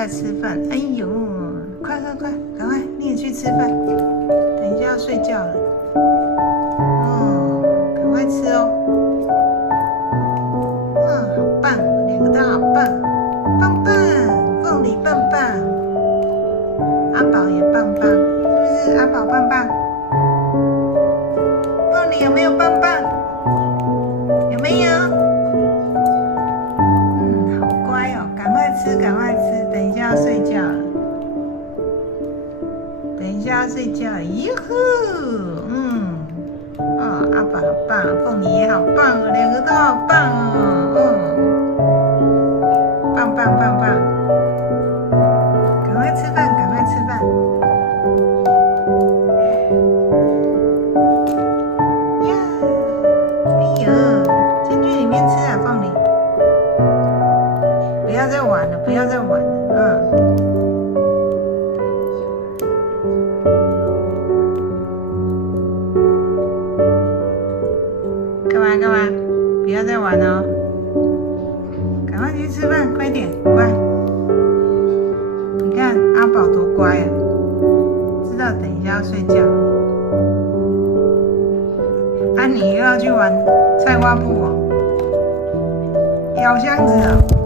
在吃饭。哎呦，快，赶快，你也去吃饭，等一下要睡觉了。哦，赶快吃哦。好棒，两个都好棒，棒棒，凤梨棒棒，阿宝也棒棒，是不是？阿宝棒棒，凤梨有没有棒棒？有没有？好乖哦，赶快吃，等一下要睡觉了。哟呼，阿宝好棒，凤梨也好棒哦，两个都好棒哦，棒，赶快吃饭，呀，哎呦，进去里面吃啊，凤梨，不要再玩了，干嘛？不要再玩了哦，赶快去吃饭，快点，乖。你看阿宝多乖啊，知道等一下要睡觉。你又要去玩菜花布哦，咬箱子哦。